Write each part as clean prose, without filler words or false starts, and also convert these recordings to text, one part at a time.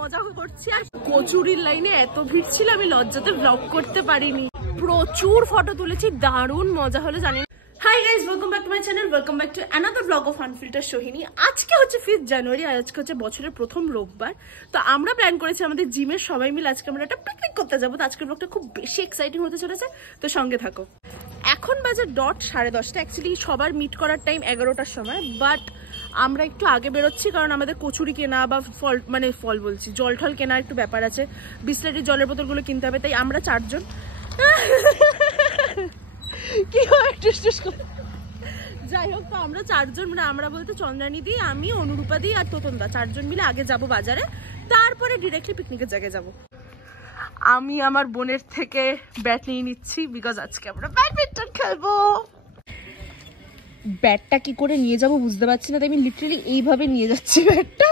মজা করছি। আর কচুরির লাইনে এত ভিড় ছিল, আমি লজ্জাতে ব্লগ করতে পারিনি। প্রচুর ফটো তুলেছি, দারুণ মজা হলো জানি। Hi guys, welcome back to my channel, welcome back to another blog of unfilter Sohini. আজকে হচ্ছে 5 জানুয়ারি, আর আজকে হচ্ছে বছরের প্রথম রোববার। তো আমরা প্ল্যান করেছি আমাদের জিমের সবাই মিলে আজকে আমরা একটা পিকনিক করতে যাবো। তো আজকের ব্লগটা খুব বেশি এক্সাইটিং হতে চলেছে, তো সঙ্গে থাকো। এখন বাজে ডট 10:30। অ্যাকচুয়ালি সবার মিট করার টাইম 11টার সময়, বাট আমরা একটু আগে বেরোচ্ছি কারণ আমাদের কচুরি কেনা বা ফল বলছি জল ঠল কেনা একটু ব্যাপার আছে। বিসলারির জলের বোতলগুলো কিনতে হবে, তাই আমরা 4 জন কি হয় যাই হোক, তো আমরা 4 জন, মানে আমরা বলতে চন্দ্রানী দি, আমি, অনুরূপা দি আর তোতনদা 4 জন মিলে আগে যাব বাজারে, তারপরে ডিরেক্টলি পিকনিকের জায়গায় যাব। আমি আমার বোনের থেকে ব্যাট নিয়ে নিচ্ছি, বিকজ আজকে আমরা ব্যাডমিন্টন খেলবো। ব্যাটটা কি করে নিয়ে যাব বুঝতে পারছি না, তাই আমি লিটারালি এইভাবে নিয়ে যাচ্ছি ব্যাটটা।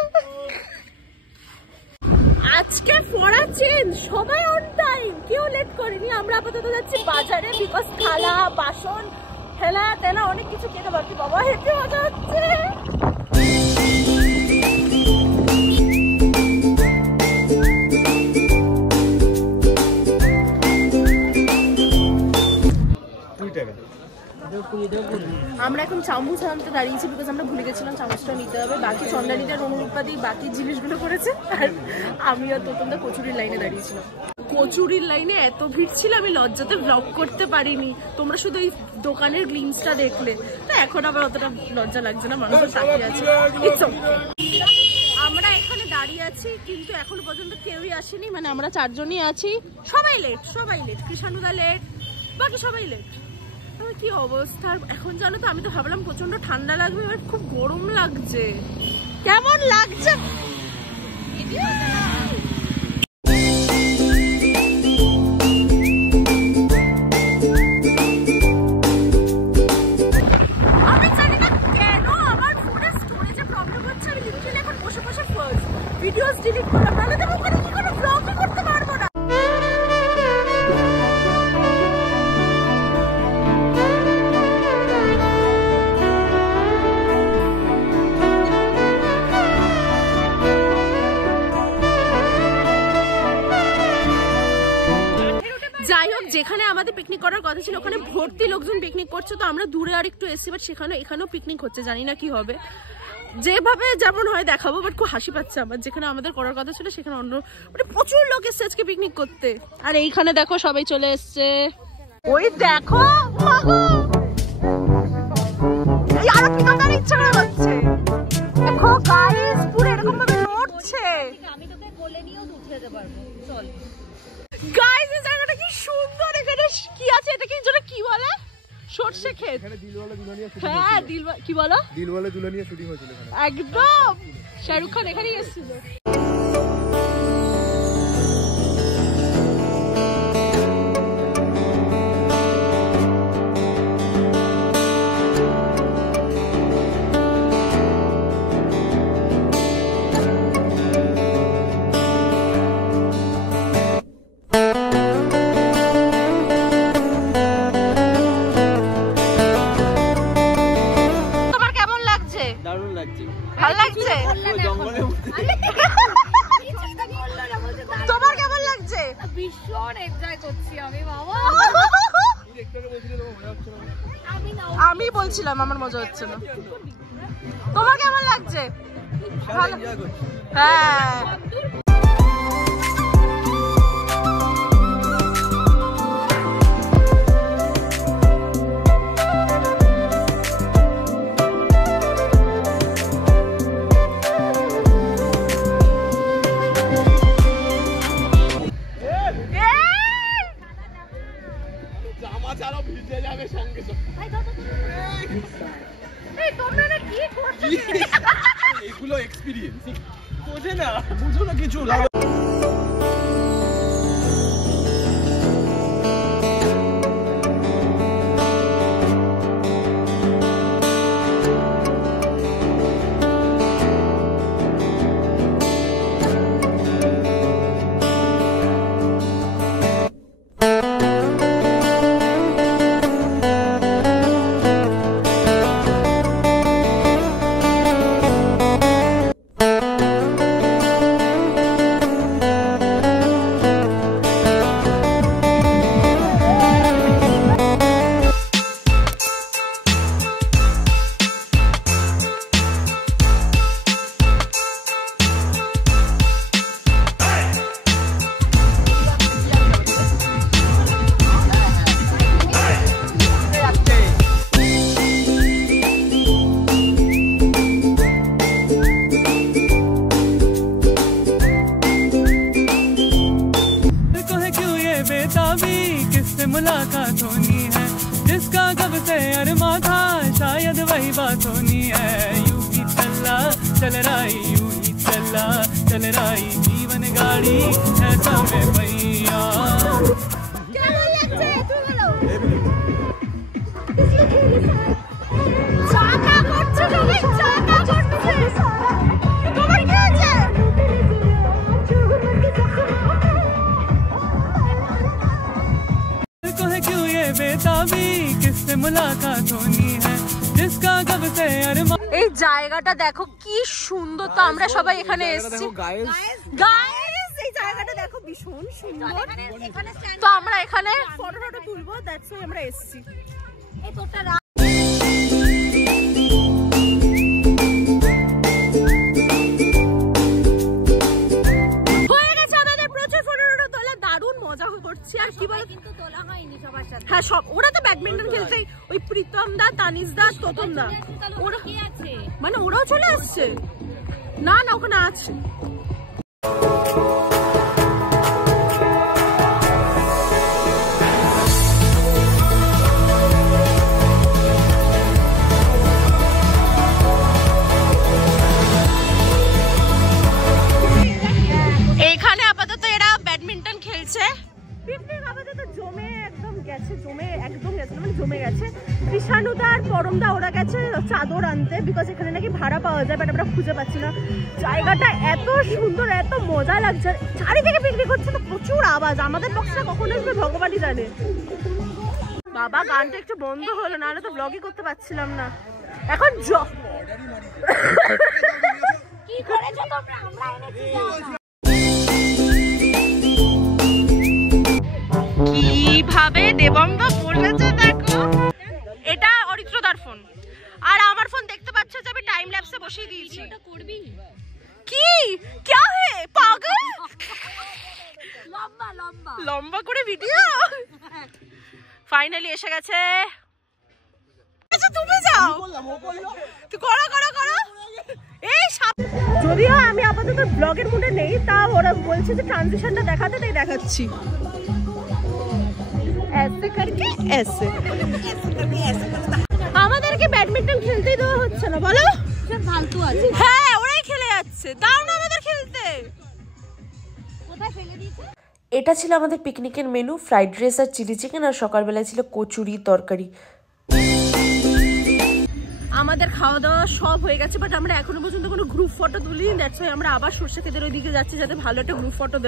আজকে ফরা চেঞ্জ, সবাই অন টাইম, কেউ লেট করেনি। আমরা আপাতত যাচ্ছি বাজারে, বিকজ থালা বাসন হেলা তেলা অনেক কিছু কেনা বাকি। বাবা হেঁটে মজা হচ্ছে। আমরা এখন চামচ আনতে দাঁড়িয়েছি, বিকজ আমরা ভুলে গেছিলাম চামচটা নিতে হবে। বাকি চন্দ্রানীদের অনুরূপাদি বাকি জিনিসগুলো করেছে, আর আমি আর তোতনদা কচুরির লাইনে দাঁড়িয়েছিলাম। কচুরির লাইনে এত ভিড় ছিল, আমি লজ্জাতে ব্লগ করতে পারিনি। তোমরা শুধু এই দোকানের গ্লিমসটা দেখলে, তো এখন আবার অতটা লজ্জা লাগছে না, মানুষের তাকিয়ে আছে। আমরা এখানে দাঁড়িয়ে আছি, কিন্তু এখনো পর্যন্ত কেউই আসেনি। মানে আমরা 4 জনই আছি, সবাই লেট। কৃষাণুদা লেট, বাকি সবাই লেট। কি অবস্থা এখন জানো তো? আমি তো ভাবলাম প্রচন্ড ঠান্ডা লাগবে, এবার খুব গরম লাগছে। কেমন লাগছে? আমি জানি না কেন আমার ফোনে স্টোরেজে প্রবলেম হচ্ছে। আমি লিটারালি এখন বসে বসে ভিডিওস ডিলিট করলাম, নাহলে তো ওখানে কি কোনো ব্লগই করতে পারবো না। যাই হোক, যেখানে আমাদের পিকনিক করার কথা ছিল ওখানে ভর্তি লোকজন পিকনিক করছে, তো আমরা দূরে আর একটু এসছি, বাট এখানেও পিকনিক হচ্ছে। জানি না কি হবে, যেভাবে যেমন হয় দেখাবো। বাট খুব হাসি পাচ্ছে আমার, যেখানে আমাদের করার কথা ছিল সেখানে অন্য, মানে প্রচুর লোক এসছে আজকে পিকনিক করতে। আর এইখানে দেখো সবাই চলে এসছে, ওই দেখো আরো পিকনিকের ইচ্ছা করে হচ্ছে। দেখো গাইস, পুরো এরকম ভাবে নড়ছে। আমি তোকে কোলে নিয়েও উঠে যেতে পারবো, চল। গাইস, এই জায়গাটা কি সুন্দর। এখানে কি আছে, এটা কি যেন কি বলে, সরষে ক্ষেত। এখানে দিলওয়ালা দুলহানিয়া শুটিং হয়েছিল। হ্যাঁ, কি বলো? দিলওয়ালা দুলহানিয়া শুটিং হয়েছিল এখানে। একদম, শাহরুখ খান এখানেই এসেছিল। তোমার কেমন লাগছে? ভীষণ এনজয় করছি আমি বাবা। আমি বলছিলাম আমার মজা হচ্ছে না। তোমার কেমন লাগছে? হ্যাঁ, এগুলো এক্সপেরিয়েন্স বোঝে না, বুঝো না কিছু। मुलाकात होनी है जिसका कब से अरमा था शायद वही बात होनी है यूं ही चल रही यूं ही चल रही जीवन गाड़ी है समय भैया किससे मुलाकात होनी है जिसका कब से अरमा। এই জায়গাটা দেখো কি সুন্দর, তো আমরা সবাই এখানে এসেছি। গাইস এই জায়গাটা দেখো ভীষণ সুন্দর, তো আমরা এখানে ফটো তুলবো, দ্যাটস ওয়াই আমরা এসেছি। এই তোটা হয়ে গেছে আমাদের প্রচুর ফটো তোলা, দারুণ মজা করছি। আর কি বল, কিন্তু তোলা হয়নি সবার সাথে। হ্যাঁ সব, ওরা তো ব্যাডমিন্টন খেলছে, ওই প্রীতম দা, তানিশ দা, তোতন দা, ওরা কি আছে মানে ওরাও চলে আসছে না ওখানে আছে। এইখানে আপাতত এরা ব্যাডমিন্টন খেলছে। পিকনিক আপাতত জমে গেছে। কৃষাণুদা আর পরমদা ওরা গেছে চাদর আনতে, বিকজ এখানে নাকি ভাড়া পাওয়া যায়, বাট আমরা খুঁজে পাচ্ছি না। জায়গাটা এত সুন্দর, এত মজা লাগছে, চারিদিকে পিকনিক হচ্ছে, তো প্রচুর আওয়াজ। আমাদের বক্সটা কখন আসবে ভগবানই জানে। বাবা গানটা একটু বন্ধ হলো, নাহলে তো ব্লগই করতে পারছিলাম না। এখন কি করেছো তোমরা? আমরা এনেছি কিভাবে দেবমদা বলেছে দেখো। এটা অরিত্রদার ফোন, আর আমার ফোন দেখতে পাচ্ছ যে আমি টাইম ল্যাপসে বসিয়ে দিয়েছি। এটা করবি কি? क्या है পাগল? লম্বা করে ভিডিও। ফাইনালি এসে গেছে। আচ্ছা তুমি যাও, তুই করো। এই যদিও আমি আপাতত ব্লগের মুডে নেই, তা ওরা বলছে যে ট্রানজিশনটা দেখাতে, তাই দেখাচ্ছি। আমাদেরকে ব্যাডমিন্টন খেলতেই দেওয়া হচ্ছে না, বলো ফালতু আছে। হ্যাঁ ওরাই খেলে যাচ্ছে, দাও না আমাদের খেলতে। কোথায় ফেলে দিয়েছে? এটা ছিল আমাদের পিকনিকের মেনু, ফ্রাইড রাইস আর চিলি চিকেন, আর সকালবেলায় ছিল কচুরি তরকারি। আমাদের খাওয়া দাওয়া সব হয়ে গেছে, বাট আমরা এখনো পর্যন্ত কোনো গ্রুপ ফটো তুলিনি। দ্যাটস ওয়াই আমরা আবার সর্ষে ক্ষেতের ওইদিকে যাচ্ছি, যাতে ভালো একটা গ্রুপ ফটো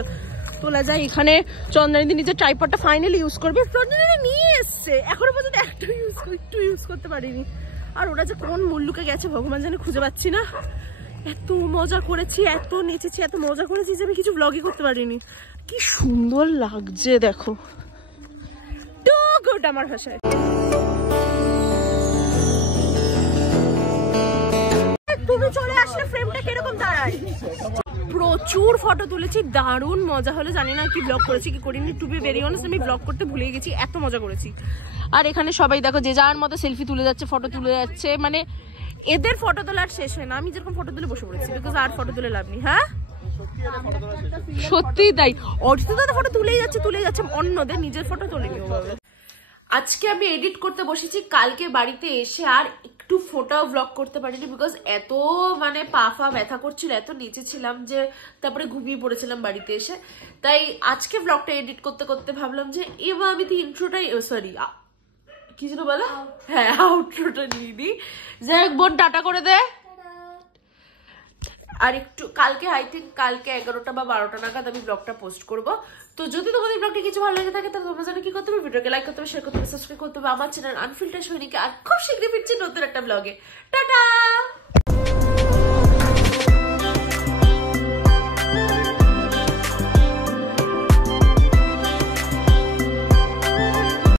তোলা যায়। এখানে চন্দ্রানীদি নিজের ট্রাইপডটা ফাইনালি ইউজ করবে, চন্দ্রানীদি নিয়ে এসছে, এখনো পর্যন্ত একটু ইউজ করতে পারিনি। আর ওরা যে কোন মুল্লুকে গেছে ভগবান জানে, খুঁজে পাচ্ছি না। এত মজা করেছি, এত নেচেছি, এত মজা করেছি যে আমি কিছু ব্লগই করতে পারিনি। কি সুন্দর লাগছে দেখো, টু গুড আমার ভাষায়। তুমি চলে আসলে ফ্রেমটা কিরকম দাঁড়ায়। প্রচুর ফটো তুলেছি, দারুণ মজা হলো। জানি না কি ব্লগ করেছি কি করিনি, টু বি ভেরি অনেস্ট আমি ব্লগ করতে ভুলে গেছি, এত মজা করেছি। আর এখানে সবাই দেখো যে যার মতো সেলফি তুলে যাচ্ছে, ফটো তুলে যাচ্ছে, মানে এদের ফটো তোলার শেষ হয় না। আমি যেরকম ফটো তুলে বসে পড়েছি, বিকজ আর ফটো তুলে লাভ নেই। হ্যাঁ সত্যি তাই, অরিত্রদা ফটো তুলেই যাচ্ছে, অন্যদের নিজের ফটো তোলেনি। আজকে আমি এডিট করতে বসেছি, কালকে বাড়িতে এসে আর একটু ফোটাও ব্লগ করতে পারিনি, বিকজ এত মানে পা ব্যথা করছিল, এত নেচেছিলাম যে তারপরে ঘুমিয়ে পড়েছিলাম বাড়িতে এসে। তাই আজকে ব্লগটা এডিট করতে করতে ভাবলাম যে এবার আমি তো ইন্ট্রোটাই সরি কি যেন বলো, হ্যাঁ আউটরোটা নিয়ে দিই। যাই হোক বোন টাটা করে দে। আর একটু কালকে আই থিঙ্ক কালকে 11টা বা 12টা নাগাদ আমি ব্লগটা পোস্ট করবো। তো যদি তোমাদের ব্লগটা কিছু ভালো লেগে থাকে তাহলে তোমরা জানো কি করতে হবে, ভিডিওকে লাইক করতে হবে, শেয়ার করতে হবে, সাবস্ক্রাইব করতে হবে আমার চ্যানেল আনফিল্টার সৈনিকে। আর খুব শীঘ্রই ফিরছি নতুন একটা ব্লগে। টাটা।